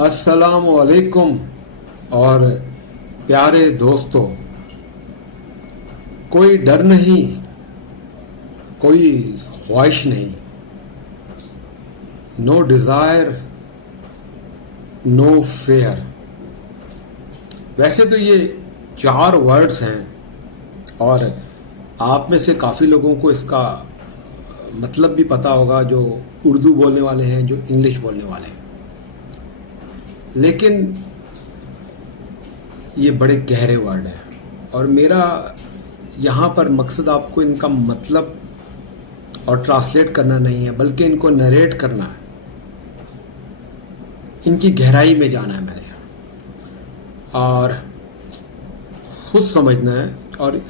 अस्सलाम वालेकुम और प्यारे दोस्तों, कोई डर नहीं, कोई ख्वाहिश नहीं, नो डिज़ायर नो फेयर। वैसे तो ये 4 वर्ड्स हैं और आप में से काफ़ी लोगों को इसका मतलब भी पता होगा, जो उर्दू बोलने वाले हैं, जो इंग्लिश बोलने वाले हैं। लेकिन ये बड़े गहरे वर्ड हैं और मेरा यहाँ पर मकसद आपको इनका मतलब और ट्रांसलेट करना नहीं है, बल्कि इनको नरेट करना है, इनकी गहराई में जाना है मैंने और खुद समझना है। और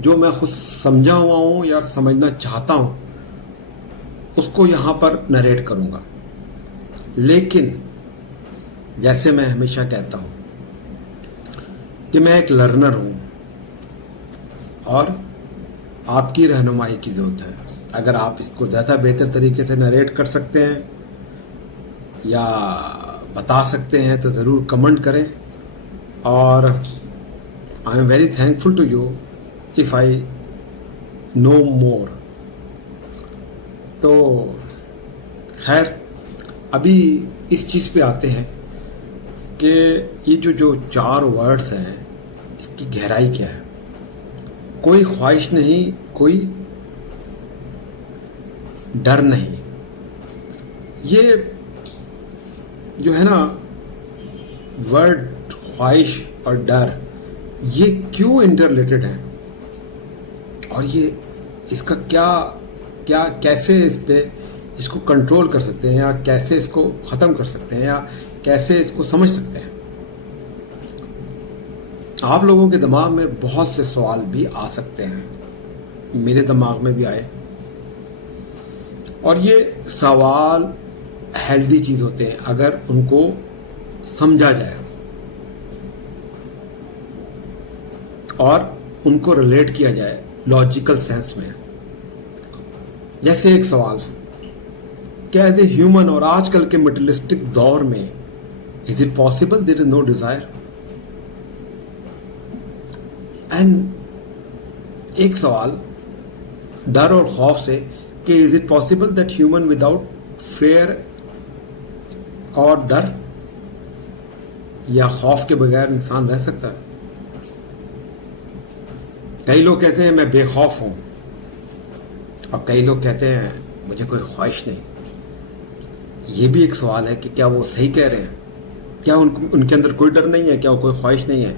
जो मैं खुद समझा हुआ हूँ या समझना चाहता हूँ उसको यहाँ पर नरेट करूँगा। लेकिन जैसे मैं हमेशा कहता हूँ कि मैं एक लर्नर हूँ और आपकी रहनुमाई की ज़रूरत है। अगर आप इसको ज़्यादा बेहतर तरीके से नरेट कर सकते हैं या बता सकते हैं तो ज़रूर कमेंट करें। और I am very thankful to you if I know more. तो खैर, अभी इस चीज़ पे आते हैं कि ये जो 4 वर्ड्स हैं इसकी गहराई क्या है। कोई ख्वाहिश नहीं, कोई डर नहीं। ये जो है ना वर्ड ख्वाहिश और डर, ये क्यों इंटर रिलेटेड हैं और ये इसका क्या कैसे इस पे इसको कंट्रोल कर सकते हैं या कैसे इसको ख़त्म कर सकते हैं या कैसे इसको समझ सकते हैं। आप लोगों के दिमाग में बहुत से सवाल भी आ सकते हैं, मेरे दिमाग में भी आए, और ये सवाल हेल्दी चीज़ होते हैं अगर उनको समझा जाए और उनको रिलेट किया जाए लॉजिकल सेंस में। जैसे एक सवाल, क्या एज ए ह्यूमन और आजकल के मटेरियलिस्टिक दौर में is it possible there is no desire? And एक सवाल डर और खौफ से कि is it possible that human without fear और डर या खौफ के बगैर इंसान रह सकता है? कई लोग कहते हैं मैं बेखौफ हूं और कई लोग कहते हैं मुझे कोई ख्वाहिश नहीं। ये भी एक सवाल है कि क्या वो सही कह रहे हैं? क्या उनके अंदर कोई डर नहीं है? क्या कोई ख्वाहिश नहीं है?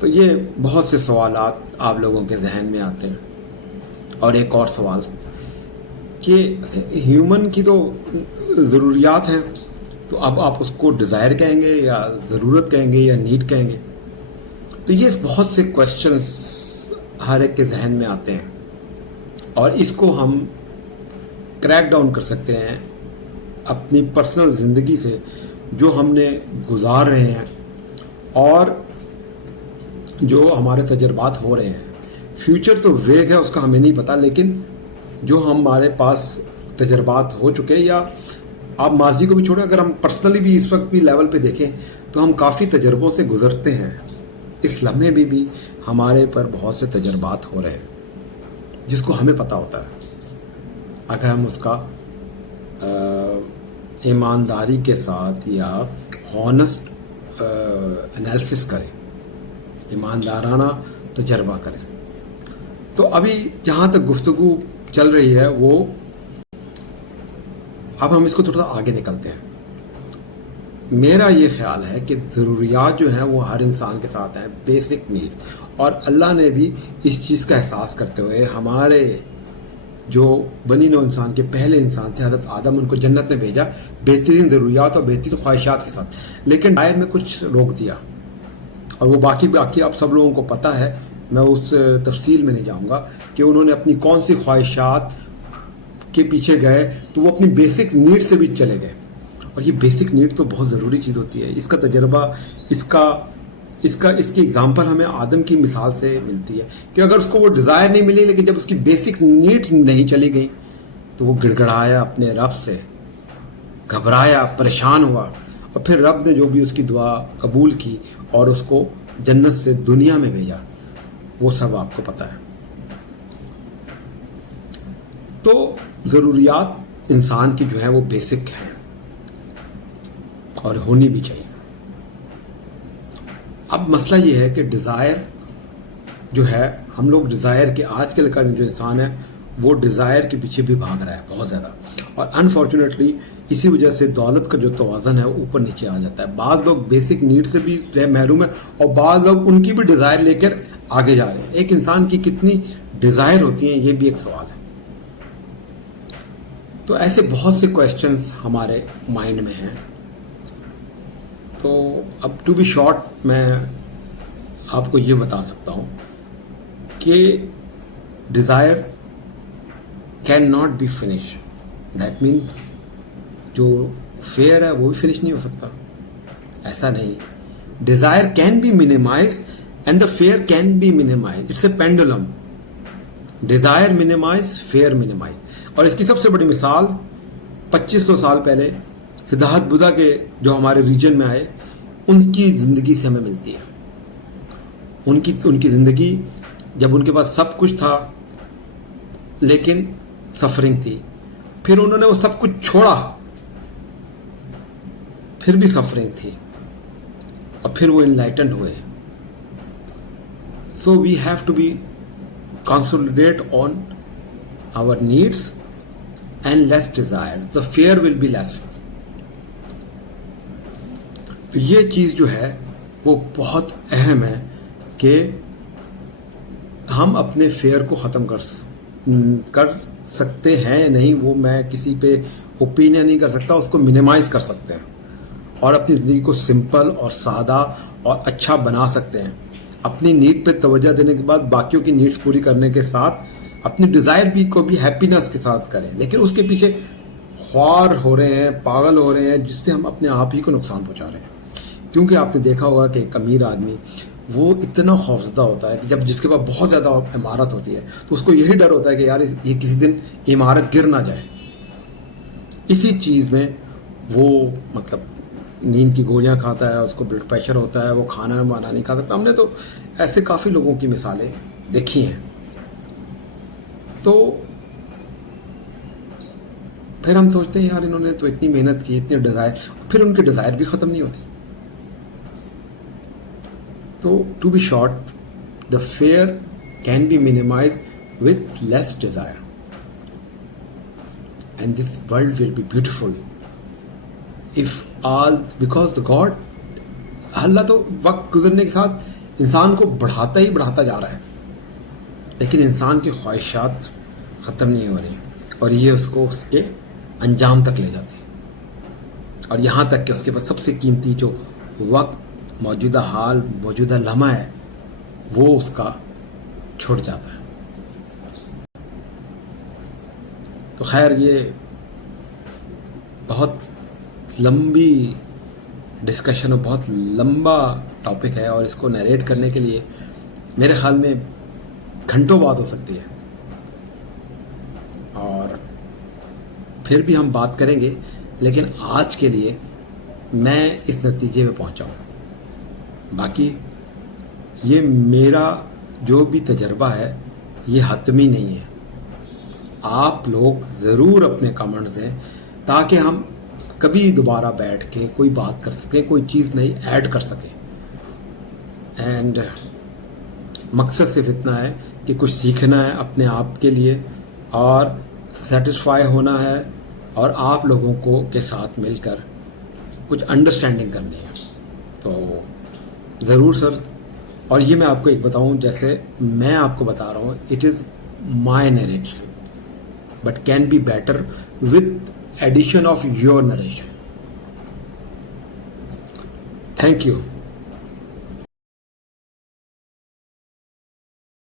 तो ये बहुत से सवाल आप लोगों के जहन में आते हैं। और एक और सवाल कि ह्यूमन की तो ज़रूरियात हैं, तो अब आप उसको डिज़ायर कहेंगे या ज़रूरत कहेंगे या नीड कहेंगे? तो ये बहुत से क्वेश्चंस हर एक के जहन में आते हैं और इसको हम क्रैक डाउन कर सकते हैं अपनी पर्सनल ज़िंदगी से, जो हमने गुजार रहे हैं और जो हमारे तजर्बात हो रहे हैं। फ्यूचर तो वेग है, उसका हमें नहीं पता, लेकिन जो हमारे पास तजर्बात हो चुके हैं, या आप माजी को भी छोड़ें, अगर हम पर्सनली भी इस वक्त भी लेवल पे देखें तो हम काफ़ी तजर्बों से गुजरते हैं। इस लम्हे में भी हमारे पर बहुत से तजर्बात हो रहे हैं जिसको हमें पता होता है। अगर हम उसका ईमानदारी के साथ या हॉनेस्ट एनालिसिस करें, ईमानदाराना तजर्बा करें। तो अभी जहाँ तक गुफ्तगू चल रही है वो, अब हम इसको थोड़ा आगे निकलते हैं। मेरा ये ख्याल है कि ज़रूरियात जो हैं वो हर इंसान के साथ हैं, बेसिक नीड, और अल्लाह ने भी इस चीज़ का एहसास करते हुए हमारे जो बनी नौ इंसान के पहले इंसान थे हज़रत आदम, उनको जन्नत में भेजा बेहतरीन ज़रूरियात और बेहतरीन ख्वाहिशात के साथ। लेकिन आयत में कुछ रोक दिया और वो बाकी आप सब लोगों को पता है, मैं उस तफसील में नहीं जाऊँगा कि उन्होंने अपनी कौन सी ख्वाहिशात के पीछे गए, तो वो अपनी बेसिक नीड से भी चले गए। और ये बेसिक नीड तो बहुत ज़रूरी चीज़ होती है। इसका तजर्बा, इसकी एग्जांपल हमें आदम की मिसाल से मिलती है कि अगर उसको वो डिज़ायर नहीं मिली, लेकिन जब उसकी बेसिक नीड नहीं चली गई तो वो गिड़गड़ाया अपने रब से, घबराया, परेशान हुआ اور پھر رب نے جو بھی اس کی دعا قبول کی اور اس کو جنت سے دنیا میں بھیجا، وہ سب آپ کو پتا ہے. تو ضروریات انسان کی جو ہیں وہ بیسک ہیں اور ہونی بھی چاہیے. اب مسئلہ یہ ہے کہ ڈیزائر جو ہے، ہم لوگ ڈیزائر کے آج کل کا جو انسان ہے وہ ڈیزائر کے پیچھے بھی بھاگ رہا ہے بہت زیادہ، اور انفارچونیٹلی اسی وجہ سے دولت کا جو توازن ہے وہ اوپر نیچے آ جاتا ہے. بعض لوگ بیسک نیڈ سے بھی محروم ہیں اور بعض لوگ ان کی بھی ڈیزائر لے کر آگے جا رہے ہیں. ایک انسان کی کتنی ڈیزائر ہوتی ہیں، یہ بھی ایک سوال ہے. تو ایسے بہت سے کویشچنز ہمارے مائنڈ میں ہیں. تو اب ٹو بی شارٹ میں آپ کو یہ بتا سکتا ہوں کہ desire can not be finish. That mean جو فیئر ہے وہ بھی فنش نہیں ہو سکتا، ایسا نہیں. Desire can be minimise and the fear can be minimise. It's a pendulum. Desire minimise, fear minimise. اور اس کی سب سے بڑی مثال 2500 سال پہلے سدھارتھ بدھا کے جو ہمارے ریجن میں آئے، ان کی زندگی سے ہمیں ملتی ہے. ان کی زندگی جب ان کے پاس سب کچھ تھا لیکن سفرنگ تھی، پھر انہوں نے وہ سب کچھ چھوڑا، پھر بھی سفرنگ تھی، اور پھر وہ انلائٹنڈ ہوئے. So we have to be consolidate on our needs and less desire. The fear will be less. تو یہ چیز جو ہے وہ بہت اہم ہے کہ ہم اپنے فیئر کو ختم کر سکتے ہیں نہیں، وہ میں کسی پہ اوپینین نہیں کر سکتا. اس کو منیمائز کر سکتے ہیں اور اپنی زندگی کو سمپل اور سادہ اور اچھا بنا سکتے ہیں. اپنی نیڈ پہ توجہ دینے کے بعد باقیوں کی نیڈز پوری کرنے کے ساتھ اپنی ڈیزائر بھی کو بھی ہیپینس کے ساتھ کریں، لیکن اس کے پیچھے خوار ہو رہے ہیں، پاگل ہو رہے ہیں، جس سے ہم اپنے آپ ہی کو نقصان پہنچا رہے ہیں. کیونکہ آپ نے دیکھا ہوگا کہ ایک امیر آدمی وہ اتنا خوفزدہ ہوتا ہے کہ جب جس کے پاس بہت زیادہ عمارت ہوتی ہے تو اس کو یہی ڈر ہوتا ہے کہ یار یہ کسی دن عمارت گر نہ جائے. اسی چیز میں وہ مطلب نیند کی گولیاں کھاتا ہے، اس کو بلڈ پریشر ہوتا ہے، وہ کھانا وانا نہیں کھا سکتا. ہم نے تو ایسے کافی لوگوں کی مثالیں دیکھی ہیں. تو پھر ہم سوچتے ہیں یار انہوں نے تو اتنی محنت کی، اتنے ڈیزائر، پھر ان کے ڈیزائر بھی ختم نہیں ہوتی. تو to be short, the fear can be minimise with less desire and this world will be beautiful of all, because the God, اللہ تو وقت گزرنے کے ساتھ انسان کو بڑھاتا ہی بڑھاتا جا رہا ہے، لیکن انسان کی خواہشات ختم نہیں ہو رہی اور یہ اس کو اس کے انجام تک لے جاتی ہے. اور یہاں تک کہ اس کے پاس سب سے قیمتی جو وقت، موجودہ حال، موجودہ لمحہ ہے، وہ اس کا چھوٹ جاتا ہے. تو خیر یہ بہت لمبی ڈسکشن اور بہت لمبا ٹاپک ہے، اور اس کو نیریٹ کرنے کے لیے میرے خیال میں گھنٹوں بات ہو سکتی ہے، اور پھر بھی ہم بات کریں گے. لیکن آج کے لیے میں اس نتیجے میں پہنچا ہوں. باقی یہ میرا جو بھی تجربہ ہے یہ حتمی نہیں ہے. آپ لوگ ضرور اپنے کمنٹس دیں تاکہ ہم کبھی دوبارہ بیٹھ کے کوئی بات کر سکیں، کوئی چیز نئی ایڈ کر سکیں. اینڈ مقصد صرف اتنا ہے کہ کچھ سیکھنا ہے اپنے آپ کے لیے اور سیٹسفائی ہونا ہے، اور آپ لوگوں کو کے ساتھ مل کر کچھ انڈرسٹینڈنگ کرنی ہے. تو ضرور سر. اور یہ میں آپ کو ایک بتاؤں، جیسے میں آپ کو بتا رہا ہوں، it is my narration but can be better with addition of your narration. Thank you.